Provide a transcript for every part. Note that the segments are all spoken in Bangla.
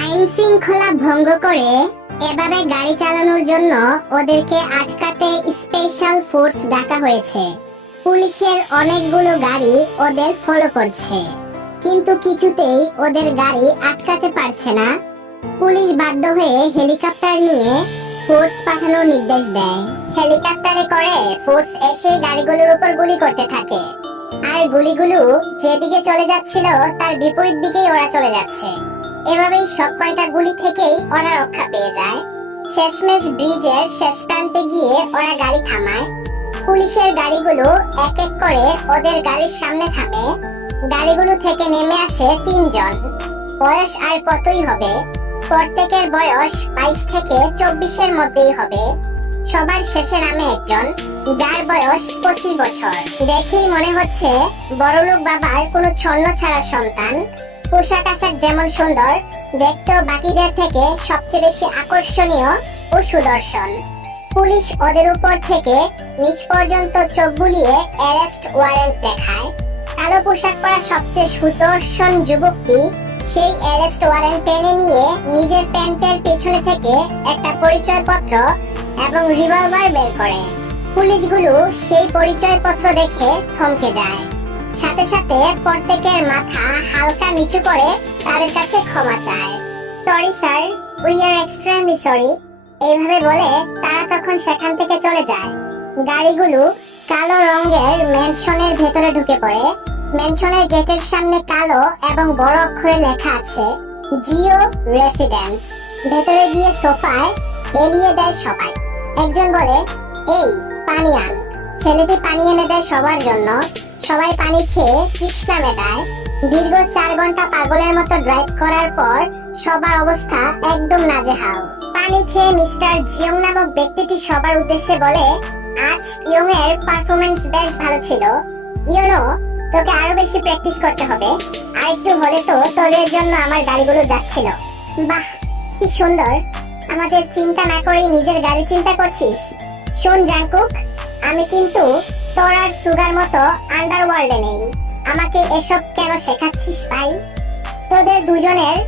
আইন শৃঙ্খলা ভঙ্গ করে এভাবে গাড়ি চালানোর জন্য ওদেরকে আটকাতে স্পেশাল ফোর্স ডাকা হয়েছে। পুলিশের অনেকগুলো গাড়ি ওদের ফলো করছে, কিন্তু কিছুতেই ওদের গাড়ি আটকাতে পারছে না। পুলিশ বাধ্য হয়ে হেলিকপ্টার নিয়ে ফোর্স পাঠানোর নির্দেশ দেয়। হেলিকপ্টারে করে ফোর্স এসে গাড়িগুলোর উপর গুলি করতে থাকে, আর গুলিগুলো যেদিকে চলে যাচ্ছিল তার বিপরীত দিকেই ওরা চলে যাচ্ছে। এভাবেই সব কয়টা গুলি থেকেই ওরা রক্ষা পেয়ে যায়। শেষমেশ ব্রিজের শেষ প্রান্তে গিয়ে ওরা গাড়ি থামায়। পুলিশের গাড়িগুলো এক এক করে ওদের গাড়ির সামনে থামে। গাড়িগুলো থেকে নেমে আসে তিনজন। বয়স আর কতই হবে, প্রত্যেকের বয়স 22 থেকে 24-এর মধ্যেই হবে। সবার শেষে নামে একজন, যার বয়স 25 বছর। দেখেই মনে হচ্ছে বড়লোক বাবার কোনো ছন্ন ছাড়া সন্তান। পোশাক আশাক যেমন সুন্দর, দেখতেও বাকিদের থেকে সবচেয়ে বেশি আকর্ষণীয় ও সুদর্শন। পুলিশ ওদের উপর থেকে নিচ পর্যন্ত চোখ বুলিয়ে অ্যারেস্ট ওয়ারেন্ট দেখায়। কালো পোশাক পরা সবচেয়ে সুদর্শন যুবকটি সেই অ্যারেস্ট ওয়ারেন্ট টেনে নিয়ে নিজের প্যান্টের পেছনে থেকে একটা পরিচয়পত্র এবং রিভলভার বের করে। পুলিশগুলো সেই পরিচয়পত্র দেখে থমকে যায়। সাথে সাথে প্রত্যেকের মাথা হালকা নিচু করে তাদের কাছে ক্ষমা চায়। Sorry sir, we are extremely sorry. এইভাবে বলে তারা তখন সেখান থেকে চলে যায়। গাড়িগুলো কালো রঙের ম্যানশনের ভেতরে ঢুকে পড়ে। ম্যানশনের গেটের সামনে কালো এবং বড় অক্ষরে লেখা আছে জিও রেসিডেন্স। ভেতরে গিয়ে সোফায় এলিয়ে দেয় সবাই। একজন বলে, এই পানি আন। ছেলেটি পানি এনে দেয় সবার জন্য। সবাই পানি খেয়ে তৃষ্ণা মেটায়। দীর্ঘ 4 ঘন্টা পাগলের মতো ড্রাইভ করার পর সবার অবস্থা একদম নাজেহাল। পানি খেয়ে মিস্টার জিয়ং নামক ব্যক্তিটি সবার উদ্দেশ্যে বলে, আজ ইয়ং এর পারফরমেন্স বেশ ভালো ছিল। ইউনো, তোকে আরো বেশি প্র্যাকটিস করতে হবে। আর একটু হলে তো তোদের জন্য আমার গাড়িগুলো যাচ্ছিল। বাহ, কি সুন্দর। আমাদের চিন্তা না করেই নিজের গাড়ি চিন্তা করছিস। শোন জাংকুক, আমি কিন্তু তোর আর সুগার মতো আন্ডারওয়ার্ল্ডে নেই। আমাকে এসব কেন শেখাচ্ছিস ভাই? তোদের দুজনের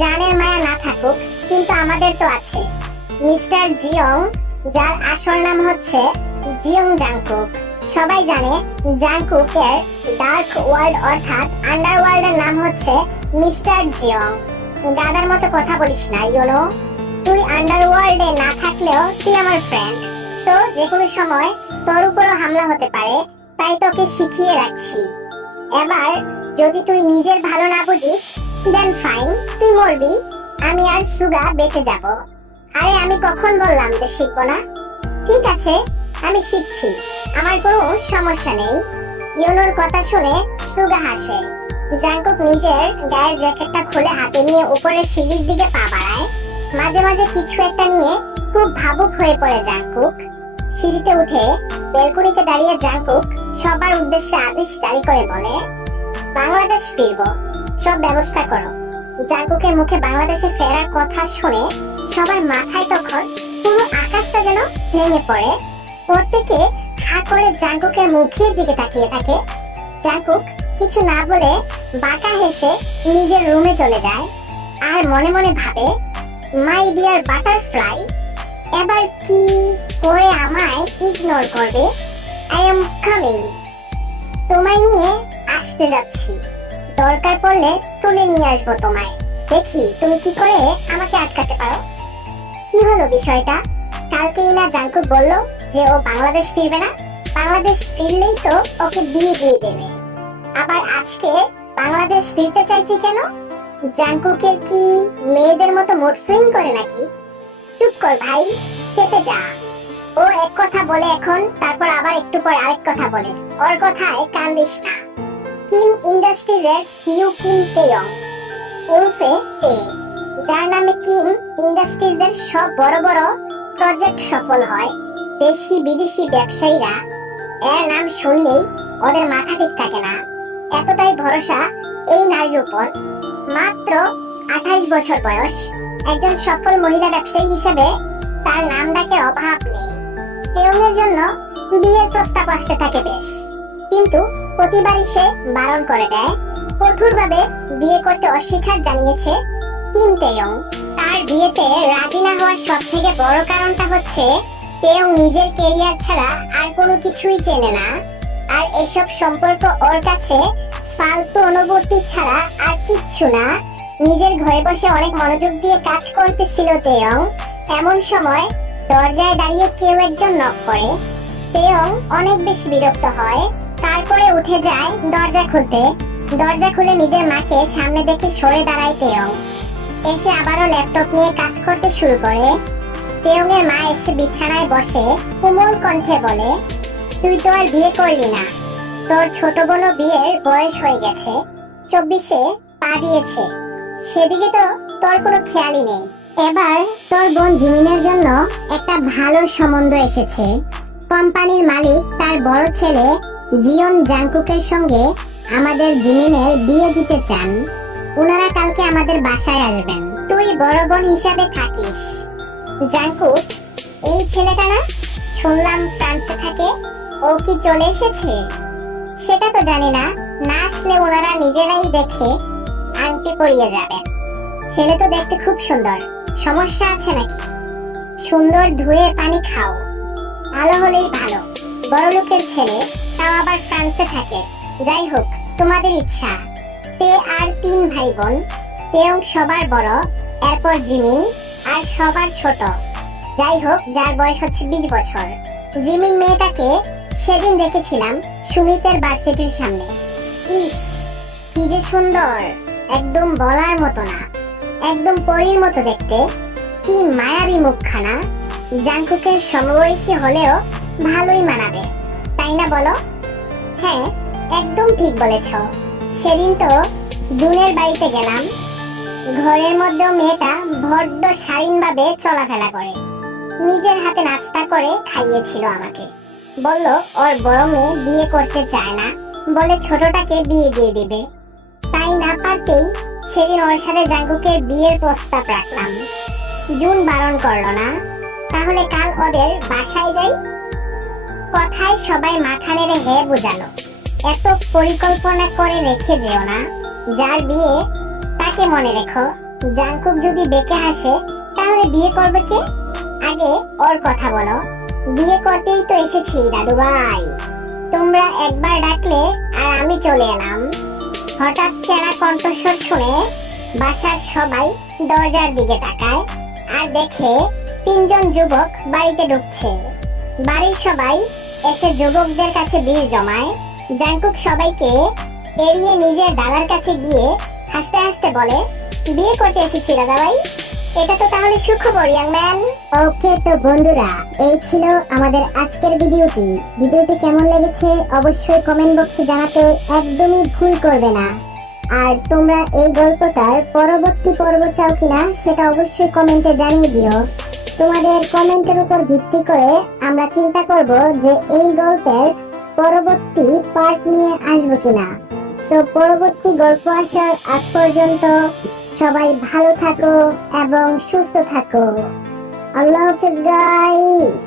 জানের মায়া না থাকুক, কিন্তু আমাদের তো আছে। মিস্টার জিয়ং, যার আসল নাম হচ্ছে জিয়ং জাংকুক। সবাই জানে জাংকুকের ডার্ক ওয়ার্ল্ড অর্থাৎ আন্ডারওয়ার্ল্ডের নাম হচ্ছে মিস্টার জিয়ং। গাদার মতো কথা বলিস না, ইউনো। তুই আন্ডারওয়ার্ল্ডে না থাকলেও তুই আমার ফ্রেন্ড। তো যে কোনো সময় তোর উপরও হামলা হতে পারে, তাই তোকে শিখিয়ে রাখছি। এবার যদি তুই নিজের ভালো না বুঝিস, দেন ফাইন, তুই মরবি, আমি আর সুগা বেঁচে যাব। আরে আমি কখন বললাম যে শিখবো না? ঠিক আছে, আমি শিখছি, আমার কোনো সমস্যা নেই। ইউনোর কথা শুনে সুগা হাসে। জাংকুক নিজের গায়ের জ্যাকেটটা খুলে হাতে নিয়ে উপরের সিঁড়ির দিকে পা বাড়ায়। মাঝে মাঝে কিছু একটা নিয়ে খুব ভাবুক হয়ে পড়ে জাংকুক। সিঁড়িতে উঠে বেলকনিতে দাঁড়িয়ে জাংকুক সবার উদ্দেশ্যে আদেশ জারি করে বলে, বাংলাদেশ ফিরবো, সব ব্যবস্থা করো। জাংকুকের মুখে বাংলাদেশে ফেরার কথা শুনে সবার মাথায় তখন পুরো আকাশটা যেন ভেঙে পড়ে। প্রত্যেকে হা করে জাংকুকের মুখের দিকে তাকিয়ে থাকে। জাংকুক কিছু না বলে বাঁকা হেসে নিজের রুমে চলে যায় আর মনে মনে ভাবে, মাই ডিয়ার বাটারফ্লাই এবার কি করে আমায় ইগনোর করবে? আই এম কামিং, তোমায় নিয়ে আসতে যাচ্ছি। দরকার পড়লে তুলে নিয়ে আসবো তোমায়। দেখি তুমি কি করে আমাকে আটকাতে পারো। কি হলো বিষয়টা? কালকেই না জাংকুক বলল যে ও বাংলাদেশ ফিরবে না। বাংলাদেশ ফিরলেই তো ওকে বিয়ে দিয়ে দেবে। আবার আজকে বাংলাদেশ ফিরতে চাইছি কেন? জাংকুকের কি মেয়েদের মতো মুড সুইং করে নাকি? চুপ কর ভাই, চেপে যা। ও এক কথা বলে এখন, তারপর আবার একটু পর আরেক কথা বলে। ওর কথায় কান দিস না। কিম ইন্ডাস্ট্রিজের সিইও কিম তেয়ং ওরফে তে, যার নামে কিম ইন্ডাস্ট্রিজের সব বড় বড় প্রজেক্ট সফল হয়। দেশি বিদেশি ব্যবসায়ীরা এর নাম শুনলেই ওদের মাথা ঠিক থাকে না। এতটাই ভরসা এই নারীর উপর। মাত্র 28 বছর বয়স। একজন সফল মহিলা ব্যবসায়ী হিসেবে তার নাম ডাকের অভাব নেই। তেয়ংয়ের জন্য বিয়ের প্রস্তাব আসতে থাকে বেশ, কিন্তু প্রতিবারই সে বারণ করে দেয়। কঠোরভাবে বিয়ে করতে অস্বীকার জানিয়েছে। Kim Taeyong. তার বিয়েতে রাজি না হওয়ার সব থেকে বড় কারণটা হচ্ছে তেয়ং নিজের কেরিয়ার ছাড়া আর কোনো কিছুই চেনে না, আর এসব সম্পর্ক ওর কাছে ফালতু অনুভূতি ছাড়া আর কিচ্ছু না। নিজের ঘরে বসে অনেক মনোযোগ দিয়ে কাজ করতেছিল তেয়ং, এমন সময় দরজায় দাঁড়িয়ে কেউ একজন নক করে। তেয়ং অনেক বেশি বিরক্ত হয়, তারপরে উঠে যায় দরজা খুলতে। দরজা খুলে নিজের মাকে সামনে দেখে সরে দাঁড়ায় তেয়ং। এসে আবারও ল্যাপটপ নিয়ে কাজ করতে শুরু করে। তেয়ং এর মা এসে বিছানায় বসে কোমল কণ্ঠে বলে, তুই তো আর বিয়ে করলি না, তোর ছোট বোনও বিয়ের বয়স হয়ে গেছে, 24-এ পা দিয়েছে, সেদিকে তো তোর কোনো খেয়ালই নেই। এবার তোর বোন জিমিনের জন্য একটা ভালো সম্বন্ধ এসেছে। কোম্পানির মালিক তার বড় ছেলে জিয়ন জাংকুকের সঙ্গে আমাদের জিমিনের বিয়ে দিতে চান। ওনারা কালকে আমাদের বাসায় আসবেন, তুই বড় বোন হিসাবে থাকিস। জাংকুক, এই ছেলেটা না, শুনলাম ফ্রান্সে থাকে, ও কি চলে এসেছে? সেটা তো জানি না, না আসলে ওনারা নিজেরাই দেখে আংটি পরিয়ে যাবেন। ছেলে তো দেখতে খুব সুন্দর, সমস্যা আছে নাকি? সুন্দর ধুয়ে পানি খাও, ভালো হলেই ভালো। বড় লোকের ছেলে, তাও আবার ফ্রান্সে থাকে। যাই হোক, তোমাদের ইচ্ছা। তে আর 3 ভাই বোন, তেয়ং সবার বড়, এরপর জিমিন, আর সবার ছোট। যাই হোক, যার বয়স হচ্ছে 20 বছর। জিমিন মেয়েটাকে সেদিন দেখেছিলাম সুমিতের ভার্সিটির সামনে। ইস, কি যে সুন্দর, একদম বলার মতো না, একদম পরীর মতো দেখতে। কি মায়াবী মুখখানা। জাংকুকের সমবয়সী হলেও ভালোই মানাবে, তাই না বলো? হ্যাঁ, একদম ঠিক বলেছ। সেদিন তো জুনের বাড়িতে গেলাম, ঘরের মধ্যেও মেয়েটা বড্ড শালীনভাবে চলাফেরা করে। নিজের হাতে নাস্তা করে খাইয়েছিল আমাকে। বলল ওর বড় মেয়ে বিয়ে করতে চায় না, বলে ছোটটাকে বিয়ে দিয়ে দিবে। তাই না পারতেই সেদিন ওর সাথে জাংকুকের বিয়ের প্রস্তাব রাখলাম। জুন বারণ করলো না। তাহলে কাল ওদের বাসায় যাই। কথায় সবাই মাথা নেড়ে হ্যাঁ বুঝালো। এত পরিকল্পনা করে রেখে যেও না, যার বিয়ে তাকে মনে রেখো। জাংকুক যদি বেঁকে হাসে, তাহলে বিয়ে করবে কে? আগে ওর কথা বলো। বিয়ে করতেই তো এসেছি দাদু ভাই, তোমরা একবার ডাকলে আর আমি চলে এলাম। হঠাৎ চেনা কণ্ঠস্বর শুনে বাসার সবাই দরজার দিকে তাকায়, আর দেখে 3 জন যুবক বাড়িতে ঢুকছে। বাড়ির সবাই এসে যুবকদের কাছে ভিড় জমায়। জাংকুক সবাইকে এড়িয়ে নিজের দাদার কাছে গিয়ে হাসতে হাসতে বলে, বিয়ে করতে এসেছি দাদা ভাই। এটা তো তাহলে সুখবর ইয়াং ম্যান। ওকে, তো বন্ধুরা, এই ছিল আমাদের আজকের ভিডিওটি। ভিডিওটি কেমন লেগেছে অবশ্যই কমেন্ট বক্সে জানাতে একদমই ভুল করবে না। আর তোমরা এই গল্পটার পরবর্তী পর্ব চাও কিনা সেটা অবশ্যই কমেন্টে জানিয়ে দিও। তোমাদের কমেন্টের উপর ভিত্তি করে আমরা চিন্তা করব যে এই গল্পের পরবর্তী পার্ট নিয়ে আসবো কিনা। তো পরবর্তী গল্প আসার আগ পর্যন্ত সবাই ভালো থাকো এবং সুস্থ থাকো। আল্লাহ হাফেজ গাইস।